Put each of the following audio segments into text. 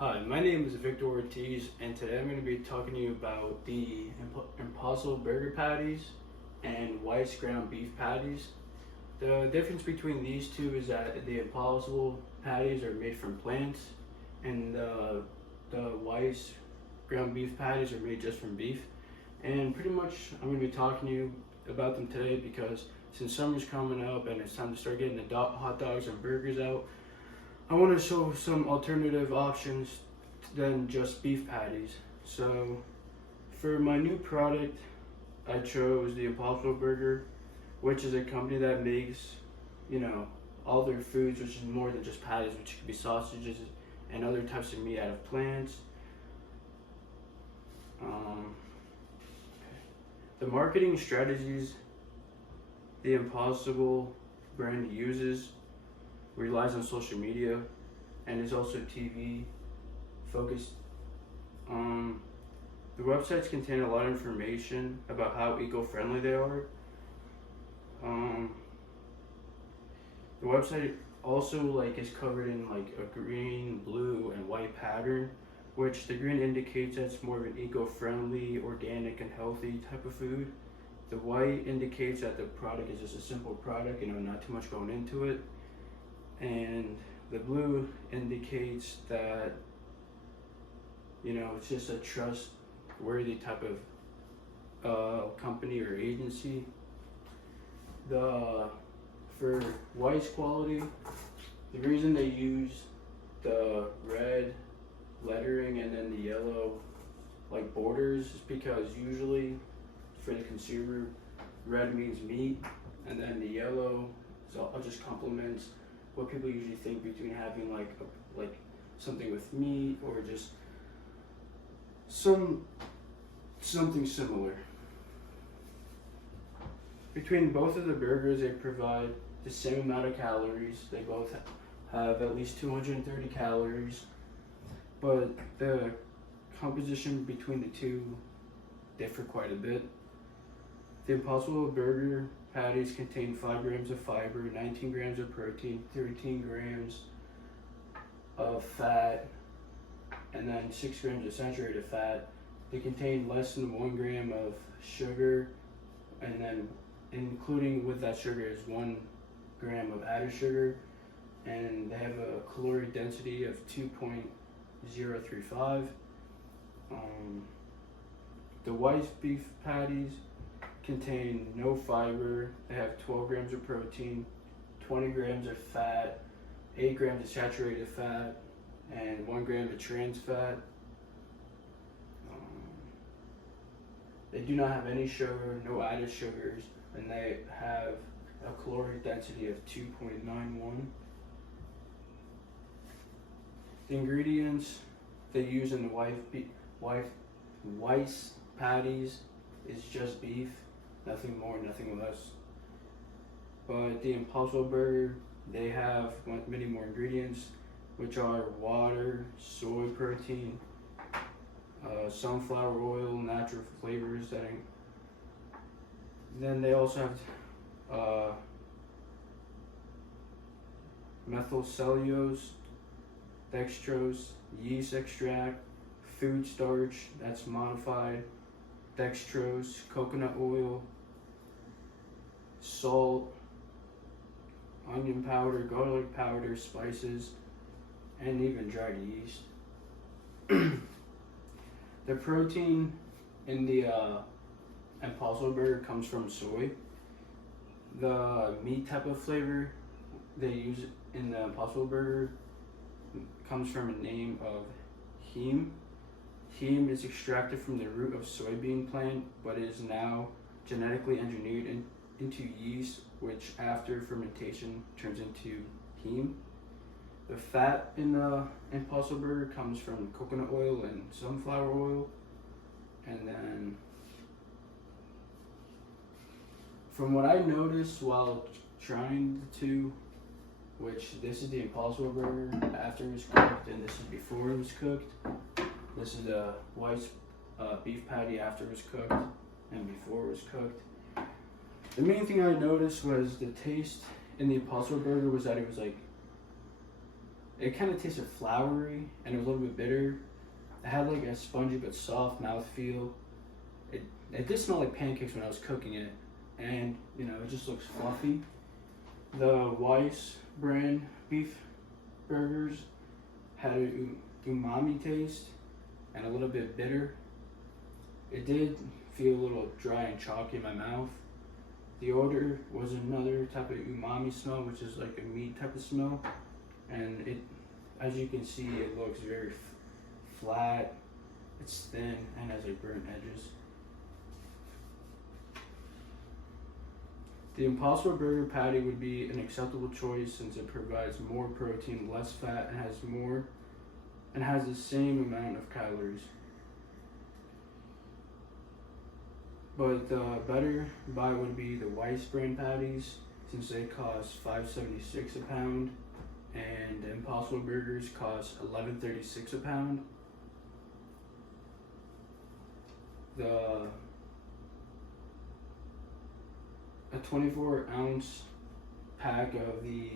Hi, my name is Victor Ortiz, and today I'm going to be talking to you about the Impossible Burger Patties and Weis ground beef patties. The difference between these two is that the Impossible patties are made from plants, and the Weis ground beef patties are made just from beef. And pretty much, I'm going to be talking to you about them today because since summer's coming up and it's time to start getting the hot dogs and burgers out, I want to show some alternative options than just beef patties. So for my new product, I chose the Impossible Burger, which is a company that makes, all their foods, which is more than just patties, which could be sausages and other types of meat out of plants. The marketing strategies the Impossible brand uses relies on social media and is also TV focused. The websites contain a lot of information about how eco-friendly they are. The website also is covered in a green, blue, and white pattern, which the green indicates that's more of an eco-friendly, organic, and healthy type of food. The white indicates that the product is just a simple product, not too much going into it. And the blue indicates that it's just a trustworthy type of company or agency. For Weis quality, the reason they use the red lettering and then the yellow borders is because usually for the consumer, red means meat, and then the yellow just complements what people usually think between having something with meat or just something similar. Between both of the burgers, they provide the same amount of calories. They both have at least 230 calories, but the composition between the two differ quite a bit. The Impossible Burger patties contain 5 grams of fiber, 19 grams of protein, 13 grams of fat, and then 6 grams of saturated fat. They contain less than 1 gram of sugar, and then including with that sugar is 1 gram of added sugar, and they have a caloric density of 2.035. The Weis beef patties contain no fiber. They have 12 grams of protein, 20 grams of fat, 8 grams of saturated fat, and 1 gram of trans fat. They do not have any sugar, no added sugars, and they have a caloric density of 2.91. The ingredients they use in the Weis patties is just beef, nothing more, nothing less. But the Impossible Burger, they have many more ingredients, which are water, soy protein, sunflower oil, natural flavors. Then they also have methyl cellulose, dextrose, yeast extract, food starch that's modified, dextrose, coconut oil, salt, onion powder, garlic powder, spices, and even dried yeast. The protein in the Impossible Burger comes from soy. The meat type of flavor they use in the Impossible Burger comes from a name of heme. Heme is extracted from the root of soybean plant, but is now genetically engineered into yeast, which after fermentation turns into heme. The fat in the Impossible Burger comes from coconut oil and sunflower oil. And then, from what I noticed while trying the two, which this is the Impossible Burger after it was cooked, and this is before it was cooked. This is the Weis beef patty after it was cooked and before it was cooked. The main thing I noticed was the taste in the Impossible Burger was that it was It kind of tasted floury and it was a little bit bitter. It had like a spongy but soft mouthfeel. It did smell like pancakes when I was cooking it, and it just looks fluffy. The Weiss brand beef burgers had an umami taste and a little bit bitter. It did feel a little dry and chalky in my mouth. The odor was another type of umami smell, which is like a meat type of smell, and as you can see, it looks very flat. It's thin and has like burnt edges. The Impossible Burger patty would be an acceptable choice since it provides more protein, less fat, and has the same amount of calories. But the better buy would be the Weiss brand patties since they cost $5.76 a pound, and the Impossible Burgers cost $11.36 a pound. A 24-ounce pack of the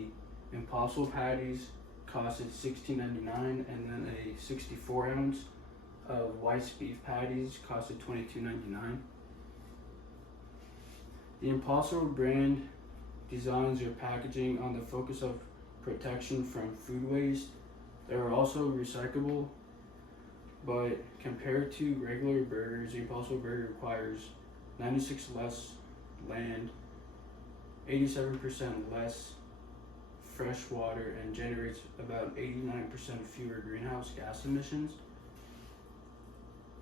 Impossible patties costed $16.99, and then a 64-ounce of Weiss beef patties costed $22.99. The Impossible brand designs their packaging on the focus of protection from food waste. They are also recyclable, but compared to regular burgers, the Impossible Burger requires 96 less land, 87% less fresh water, and generates about 89% fewer greenhouse gas emissions.